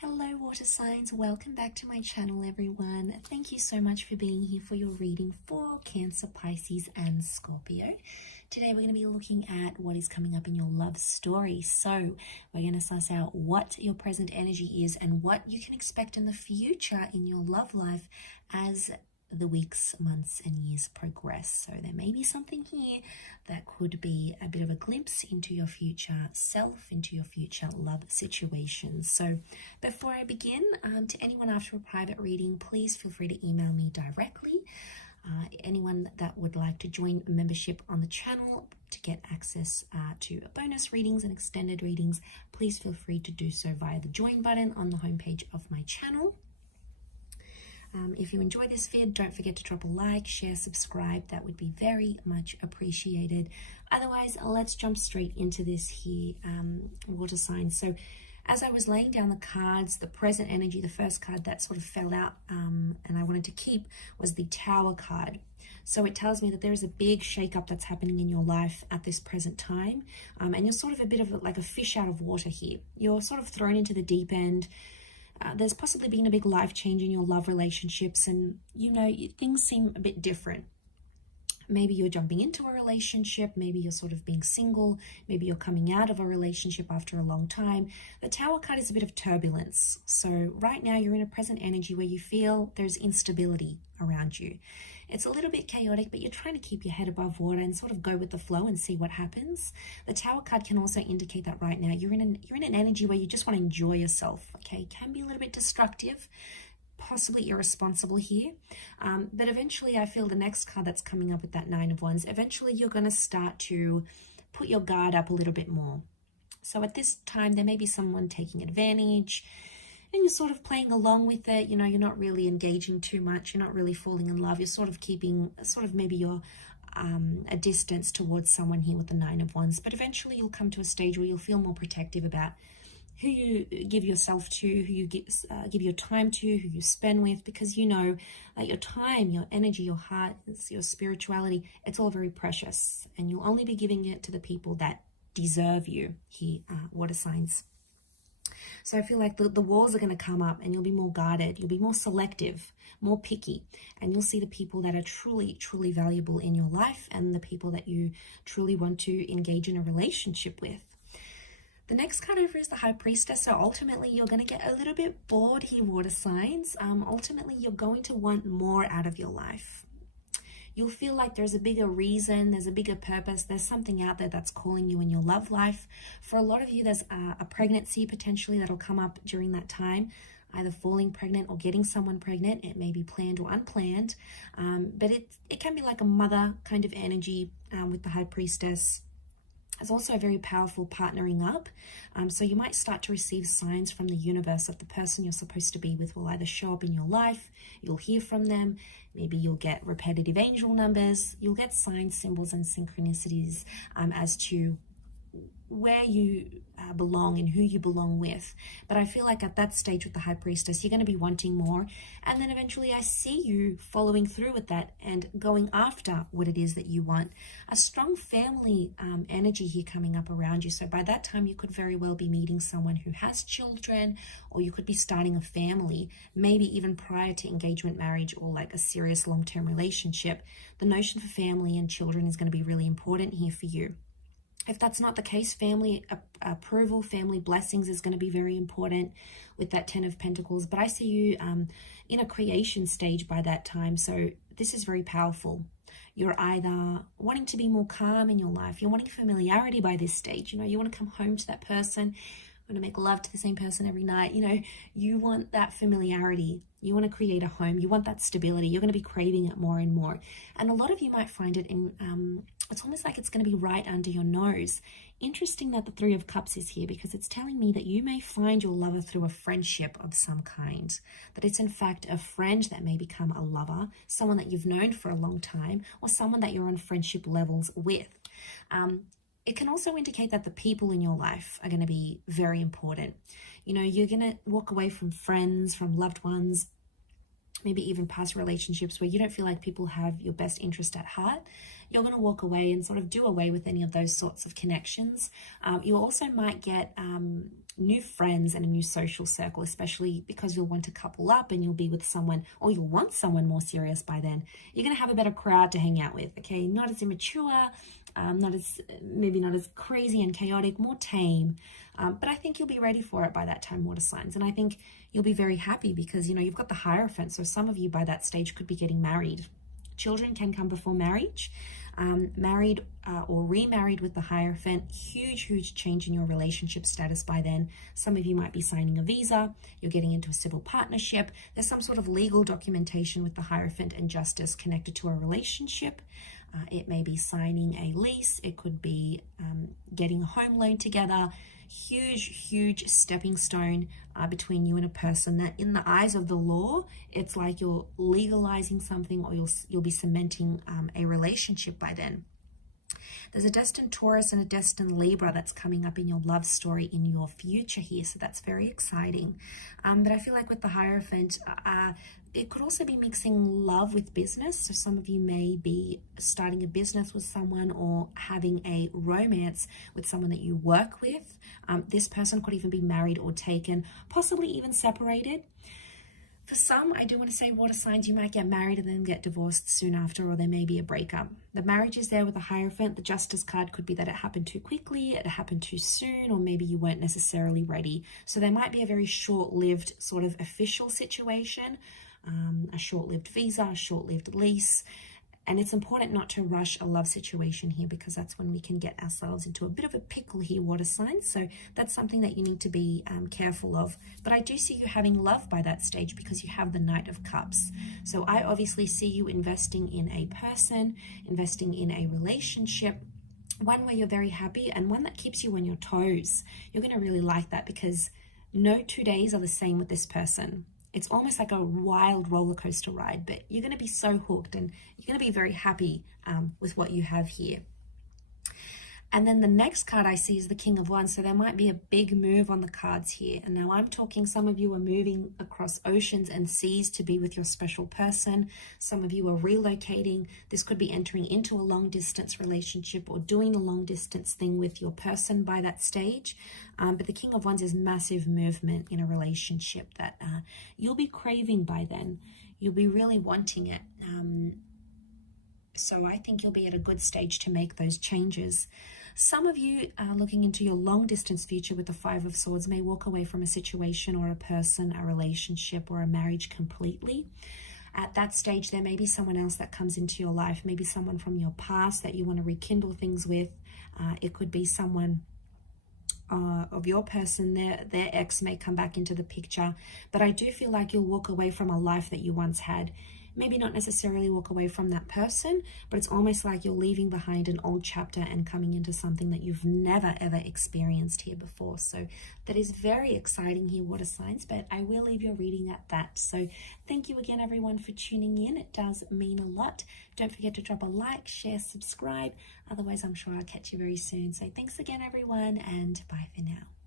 Hello water signs, welcome back to my channel everyone. Thank you so much for being here for your reading for Cancer, Pisces and Scorpio. Today we're going to be looking at what is coming up in your love story. So we're going to suss out what your present energy is and what you can expect in the future in your love life as the weeks, months and years progress. So there may be something here that could be a bit of a glimpse into your future self, into your future love situations. So before I begin, to anyone after a private reading, please feel free to email me directly. Anyone that would like to join a membership on the channel to get access to bonus readings and extended readings, please feel free to do so via the join button on the homepage of my channel. If you enjoy this vid, don't forget to drop a like, share, subscribe. That would be very much appreciated. Otherwise, let's jump straight into this here, water signs. So as I was laying down the cards, the present energy, the first card that sort of fell out and I wanted to keep was the Tower card. So it tells me that there is a big shakeup that's happening in your life at this present time. And you're sort of a bit of like a fish out of water here. You're sort of thrown into the deep end. There's possibly been a big life change in your love relationships and, you know, things seem a bit different. Maybe you're jumping into a relationship, maybe you're sort of being single, maybe you're coming out of a relationship after a long time. The Tower card is a bit of turbulence. So right now you're in a present energy where you feel there's instability around you. It's a little bit chaotic, but you're trying to keep your head above water and sort of go with the flow and see what happens. The Tower card can also indicate that right now you're in an energy where you just want to enjoy yourself, okay? It can be a little bit destructive, possibly irresponsible here, but eventually I feel the next card that's coming up with that Nine of Wands, eventually you're going to start to put your guard up a little bit more. So at this time there may be someone taking advantage and you're sort of playing along with it. You know, you're not really engaging too much, you're not really falling in love, you're sort of keeping maybe you're a distance towards someone here with the Nine of Wands, but eventually you'll come to a stage where you'll feel more protective about who you give yourself to, who you give your time to, who you spend with, because you know that your time, your energy, your heart, your spirituality, it's all very precious, and you'll only be giving it to the people that deserve you here, water signs. So I feel like the walls are going to come up and you'll be more guarded, you'll be more selective, more picky, and you'll see the people that are truly, truly valuable in your life and the people that you truly want to engage in a relationship with. The next card over is the High Priestess. So ultimately, you're going to get a little bit bored here, water signs. Ultimately, you're going to want more out of your life. You'll feel like there's a bigger reason, there's a bigger purpose, there's something out there that's calling you in your love life. For a lot of you, there's a pregnancy potentially that'll come up during that time, either falling pregnant or getting someone pregnant. It may be planned or unplanned, but it can be like a mother kind of energy with the High Priestess. It's also a very powerful partnering up. So you might start to receive signs from the universe of the person you're supposed to be with will either show up in your life, you'll hear from them, maybe you'll get repetitive angel numbers, you'll get signs, symbols, and synchronicities as to where you belong and who you belong with. But I feel like at that stage with the High Priestess, you're going to be wanting more, and then eventually I see you following through with that and going after what it is that you want. A strong family energy here coming up around you. So by that time you could very well be meeting someone who has children, or you could be starting a family, maybe even prior to engagement, marriage, or like a serious long-term relationship. The notion for family and children is going to be really important here for you. If that's not the case, family approval, family blessings is going to be very important with that Ten of Pentacles. But I see you in a creation stage by that time. So this is very powerful. You're either wanting to be more calm in your life. You're wanting familiarity by this stage. You know, you want to come home to that person, want to make love to the same person every night. You know, you want that familiarity. You want to create a home. You want that stability. You're going to be craving it more and more. And a lot of you might find it in, it's almost like it's going to be right under your nose. Interesting that the Three of Cups is here, because it's telling me that you may find your lover through a friendship of some kind. That it's in fact a friend that may become a lover, someone that you've known for a long time, or someone that you're on friendship levels with. It can also indicate that the people in your life are going to be very important. You know, you're going to walk away from friends, from loved ones, maybe even past relationships where you don't feel like people have your best interest at heart. You're going to walk away and sort of do away with any of those sorts of connections. You also might get new friends and a new social circle, especially because you'll want to couple up and you'll be with someone, or you'll want someone more serious by then. You're going to have a better crowd to hang out with, okay? Not as immature, maybe not as crazy and chaotic, more tame. But I think you'll be ready for it by that time, water signs. And I think you'll be very happy because, you know, you've got the Hierophant. So some of you by that stage could be getting married. Children can come before marriage. Married or remarried with the Hierophant, huge change in your relationship status by then. Some of you might be signing a visa, you're getting into a civil partnership, there's some sort of legal documentation with the Hierophant and Justice connected to a relationship. It may be signing a lease, it could be getting a home loan together. Huge stepping stone between you and a person that in the eyes of the law, it's like you're legalizing something, or you'll be cementing a relationship by then. There's a destined Taurus and a destined Libra that's coming up in your love story in your future here, so that's very exciting. But I feel like with the Hierophant, it could also be mixing love with business. So some of you may be starting a business with someone or having a romance with someone that you work with. This person could even be married or taken, possibly even separated. For some, I do want to say, water signs, you might get married and then get divorced soon after, or there may be a breakup. The marriage is there with the Hierophant. The Justice card could be that it happened too quickly, it happened too soon, or maybe you weren't necessarily ready. So there might be a very short-lived sort of official situation, a short-lived visa, a short-lived lease. And it's important not to rush a love situation here, because that's when we can get ourselves into a bit of a pickle here, water signs. So that's something that you need to be careful of. But I do see you having love by that stage because you have the Knight of Cups. So I obviously see you investing in a person, investing in a relationship, one where you're very happy and one that keeps you on your toes. You're going to really like that because no 2 days are the same with this person. It's almost like a wild roller coaster ride, but you're going to be so hooked and you're going to be very happy with what you have here. And then the next card I see is the King of Wands. So there might be a big move on the cards here. And now I'm talking, some of you are moving across oceans and seas to be with your special person. Some of you are relocating. This could be entering into a long distance relationship or doing a long distance thing with your person by that stage. But the King of Wands is massive movement in a relationship that you'll be craving by then. You'll be really wanting it. So I think you'll be at a good stage to make those changes. Some of you looking into your long distance future with the Five of Swords may walk away from a situation or a person, a relationship or a marriage completely. At that stage, there may be someone else that comes into your life, maybe someone from your past that you want to rekindle things with. It could be someone of your person, their ex may come back into the picture. But I do feel like you'll walk away from a life that you once had. Maybe not necessarily walk away from that person, but it's almost like you're leaving behind an old chapter and coming into something that you've never ever experienced here before. So that is very exciting here, water signs, but I will leave your reading at that. So thank you again, everyone, for tuning in. It does mean a lot. Don't forget to drop a like, share, subscribe. Otherwise, I'm sure I'll catch you very soon. So thanks again, everyone, and bye for now.